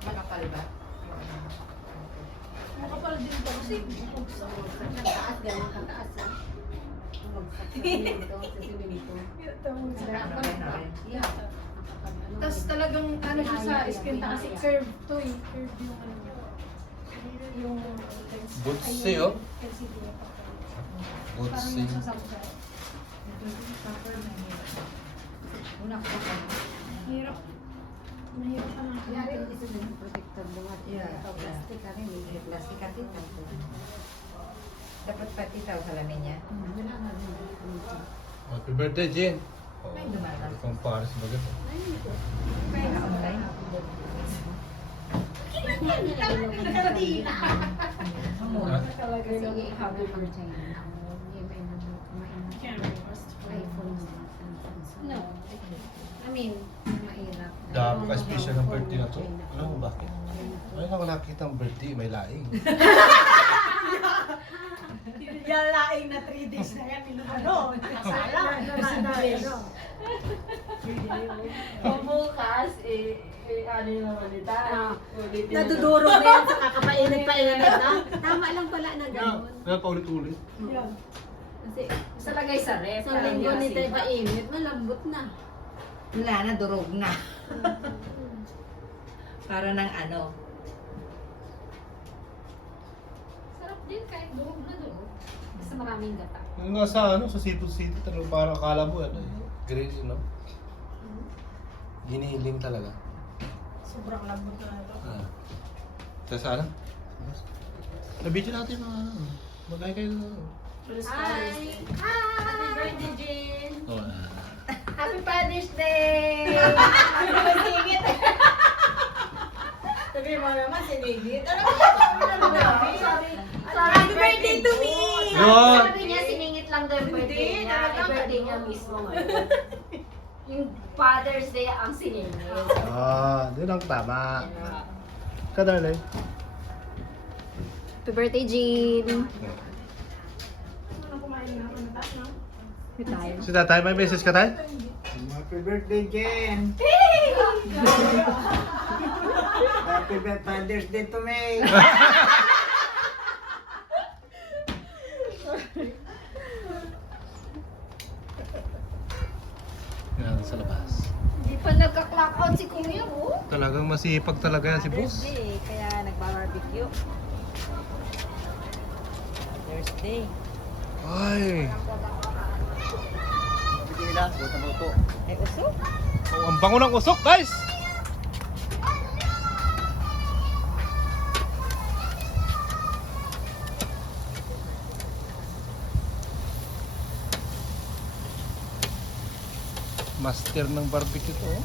Makapal ba? Makapal din ito kasi Kataas, ganyan kataas ha. Magsak sa siminto, sa siminto. tapos talagang ano siya sa iskinta kasi curve to eh. Curve yung ano niya. Yung Butsi, oh. LCD niya pa. Parang Butsi. nasasaksak. Hirap. Mahirap ka na. Kaya rin isa din protector bunga. Yeah. Plastic ka rin eh. Plastic kasi ito. Dapat pati tao sa lamin niya. Wala nga rin. Happy birthday, Jen. Oh, Ay, dumatas. itong Paris ba ito? Kaya online. Nakaratina. Ha? Sige, happy birthday. iPhone. No. I mean, mahirap. Dami ka special ng birthday na to. Alam mo bakit? Ayun ako nakikita ang birthday, may laing. Yan laing na 3 days na yan. Ano? Sala. Bukas, ano yung namalita? Nadudurog na yan sa kakapainit-painit na. Tama lang pala na gano'n. Kaya paulit-ulit. Yan. Kasi Sa lagay sa ref. sa linggo nito ay painit, malambot na. Wala na, durog na. Para ng ano. Sarap din kahit durog na durog. Basta maraming gata. Yung nga sa ano, sa Cebu City, talagang parang akala mo ano, green, you know? Giniling talaga. Sobrang lambot na ito. Ah. Sa ano? Nabidyo natin mga ano. Magay kayo. Hi! Happy birthday, Jane! Oh, Happy Father's Day! Sinigit. Sabi mo naman, sinigit. Ano ba namin? Happy birthday to me! Yun! Sabi niya, siningit lang daw yung birthday niya. Yung birthday niya mismo ngayon. Yung Father's Day ang siningit. Doon ang tama. Kadarle. Happy birthday, Jean! Ano kumain na? Ano tayo, no? Tayo. Si tatay, may message ka tayo? Happy birthday, Jen! Happy Father's Day to me! Yan, sa labas. Hindi pa nagka-clock out si Kuya, oh. Talagang masipag talaga yan si boss. Thursday, kaya nagbabarbecue. Thursday. Ay! Bigyan nila, buta mo po. Ay, usok. Oh, ang bango ng usok, guys! Master ng barbecue to, oh.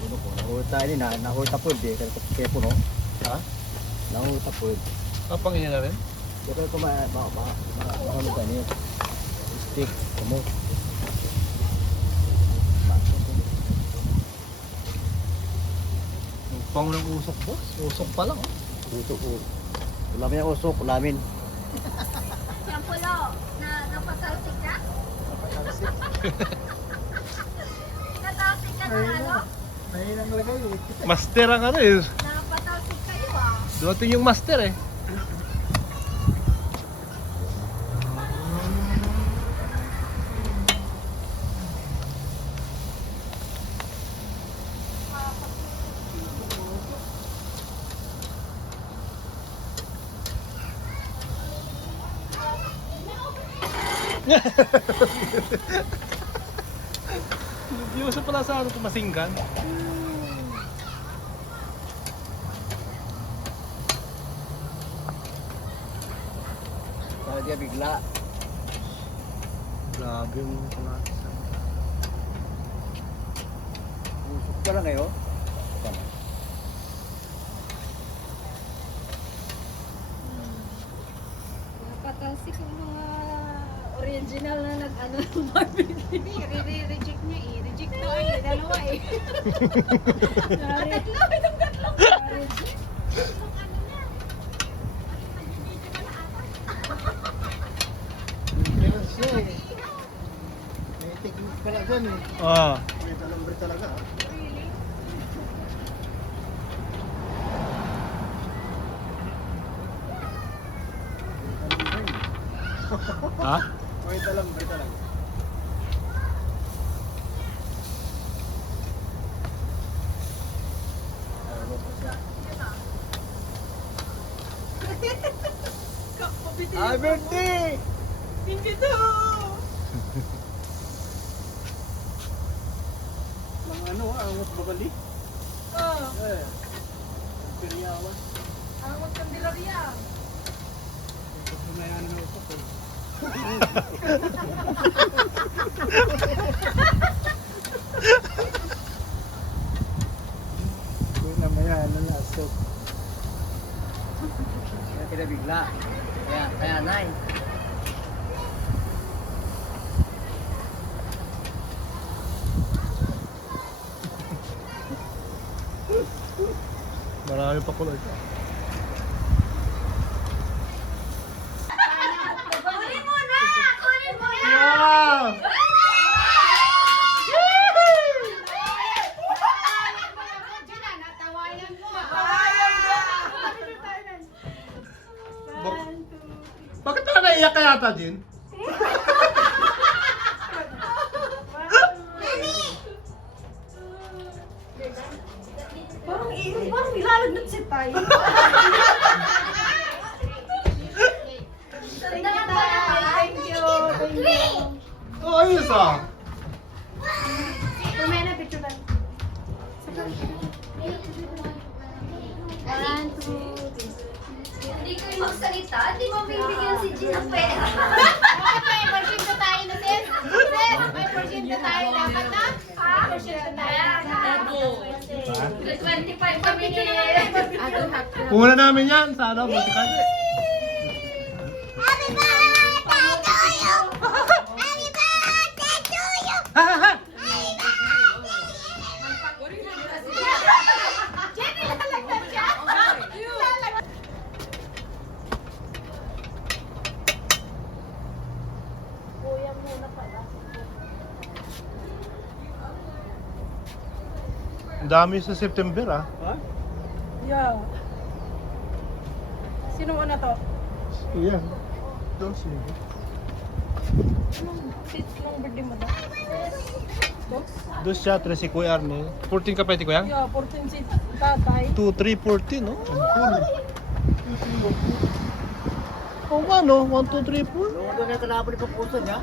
Ano po, nahuta ni na, nahuta po, di kaya po, no? Ha? Nahuta po. Kapang iyan na rin? Di kaya ko ano ka niyo? Stick, kumo. Ang bango ng usok, boss. Usok pa lang, oh. Puto po. Ulamin ang usok, ulamin. Yan pulo, napatalsik ka? Natalsik ka na ano? Ayun ang lagay eh. Master ang ano eh. Napatalsik kayo ah. Dumating yung master eh. Hindi mo sa pala sa ano pumasinggan. Para dia bigla. Grabe yung kamatis. Usok ka lang ngayon. Tama. Napatalsik yung mga original na nag-ano ng barbecue. Reject niya eh. Reject to ay dalawa eh. Tatlo, itong tatlo. Meron siya eh. May technique pala dyan eh. Ah. May talambre talaga. Ha? Brita lang, brita lang. Happy birthday! Thank you to! Mga ano, angot babali. Oh, Eh. Piriyawan. angot kang dilarya. Sumayan na ito po. Kung namaya na lasok. Kaya kinabigla. Kaya nai. Marami pa kulay. Kunin mo na! Kunin mo na! Wow! Bakit ka naiyak ka yata, Jin? Parang ilalagnat si Tay. Tandaan mo na! Thank you. Oh, ayos ah. Pumena, picture lang. One, two, three. Hindi kayo magsalita, di mo bibigyan si Jean ng pera. May porsyento tayo na sis. Sis, may porsyento tayo dapat na. Ha? Porsyento tayo. Good 25 kami ni... Una namin yan. Sana, buti ka. Ha, ha, ha. Ang dami sa September ah. Ha? Yeah. Sino una to? Yan. Dos eh. Nung birthday mo to? Dos siya, 3 si Kuya Arne. 14 ka pa iti Kuya? Yeah, 14 si tatay. 2, 3, 14 no? Ang cool. Oo nga no, 1, 2, 3, 4. Noong doon na kanapon ko puso niya.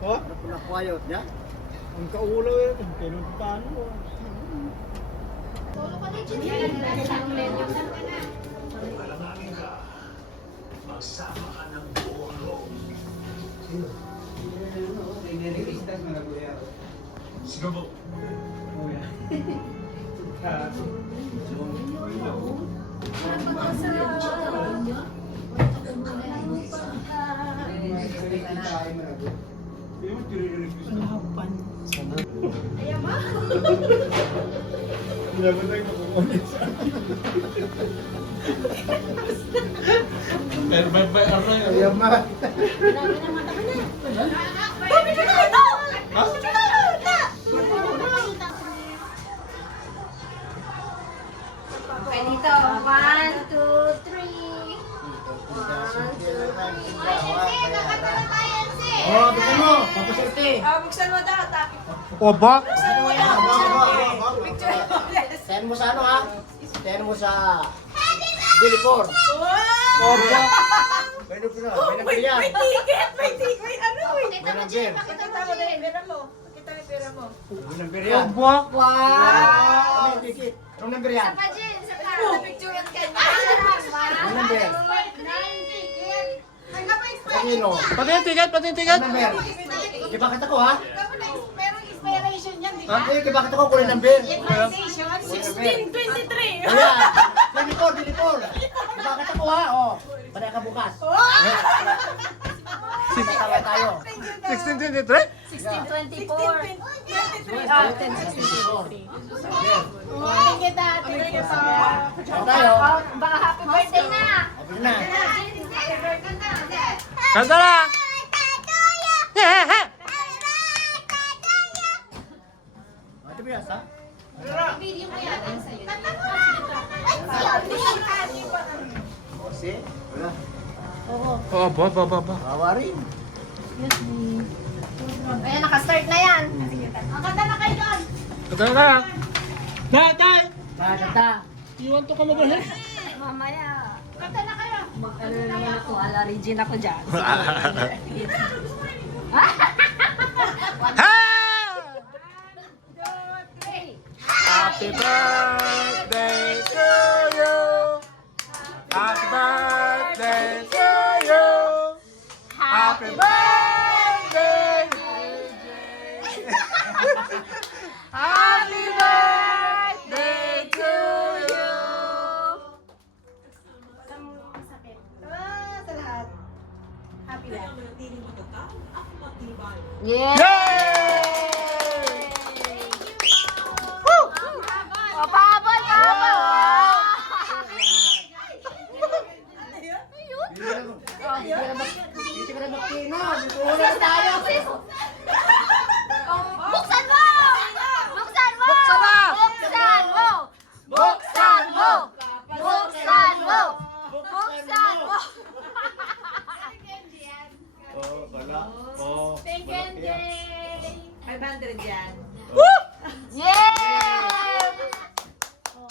Ha? Nakwayot niya. Ang kaulaw yun. Kailan paano? Pero may Arne. Ayan ma. Ha? Okay, dito. 1, 2, 3. 1, 2, 3. Oh, bigyan mo. Papaserte. Buksan mo daw, tapik. Oba? Send mo sa ano ha? Send mo sa Dilipor. Oba? May nagpili yan. May ticket! May ticket! May ano eh! Kita mo, Jean. Pakita mo din. Pera mo. Pakita mo yung pera mo. May nagpili yan. Oba? Wow! May ticket. Anong number yan? Saka, Jean. Saka. Picturean ka niya. Anong number? Kanino? Pati yung ticket, pati yung ticket. Anong number? Kibakit ako ha? Merong inspiration yan, di Ha? Eh, kibakit ako kunin number. Inspiration? 1623! Ayan. Dilipor. Kibakit ako ha? Oh. Panay ka bukas. Tawa tayo. 1623? 1624. Thank you, Dad. Thank you, Papa. Tawa tayo. Baka happy birthday na. Sabi na. Happy birthday na. Kanta na! Ate Bias ha? Video mo yan. O si? Wala. Oba, ba. Kawarin. Ayan, nakastart na yan. Ang ganda na kayo doon. Kata na. Natay! Kata. Iwan to ka mag-ahead. Mamaya. Kanta na kayo. Ano na naman ako, ala Regina ko dyan. Happy birthday to you. Happy birthday to you. Happy birthday. Happy birthday to you. Sa lahat. Happy lang. Yeah! Yay! O, pahabol, pahabol! Dito ka na magkino. Sis tayo, sis! Buksan mo! Buksan mo! Buksan na! Buksan mo! Buksan mo! Buksan mo! Buksan mo! Oh, wala. Oh, Thank you, NJ. 500 yan. Yay!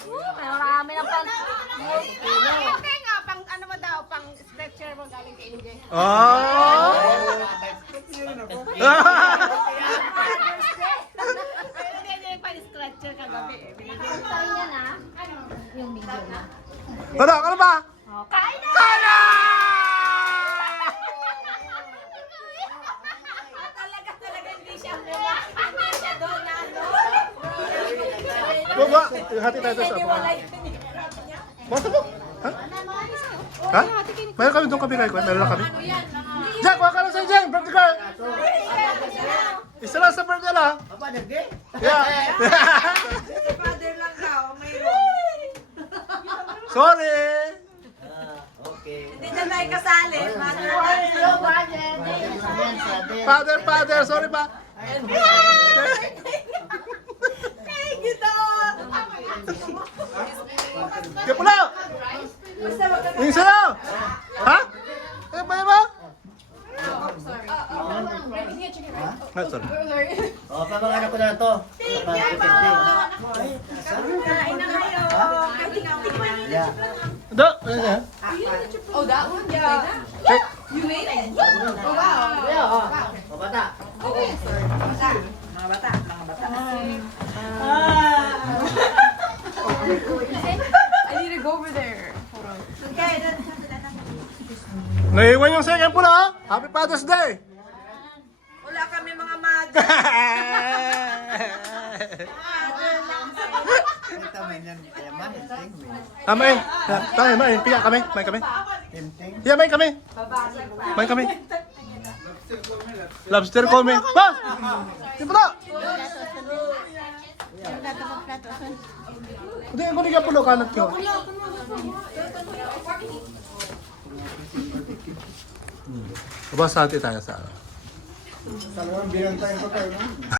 May marami ng pan... Hindi nga, pang ano mo daw, pang stretcher mo galing kay NJ. Oh! Pero hindi yung pang stretcher kagabi. Tayo niya na. Yung video na. Ano ba? Oh, kain na! Kain na! Talaga hindi siya doon na ano. Baba, hati tayo sa apa? Basta mo? Ha? Ha? Mayroon kami doon kabila ko. Meron lang kami. Jack, wala ka lang sa Jack. Birthday girl. Isa lang sa birthday lang. Apa, nagge? Yeah. Father lang daw, mayroon. Sorry. Okay. Hindi na tayo kasali. Mother Father, sorry pa. Kaya pula. Yung isa lang. Ha? Eh, ba? Ah, sorry. Oh, pamangano ko na to. Thank you, Kain na kayo. Yeah. Do, ano yan? Oh, that one? Yeah. Check. You made it? Oh, wow. Yeah, oh. Oh, bata. Bata. Mga bata. Mga bata. I need to go over there. Okay, Naiwan yung second pula, ha? Happy Father's Day! wala kami mga mother. Ito man yan. Kaya man, ting. Main. Tayo, main. Piya kami. Main kami. Ting. Yeah, main kami. Main kami. Lobster call me. Bas! Yung pula! Hindi, ako niya pulo kanat ko. Basta hati tayo sa ano. Salawang bilang tayo pa tayo.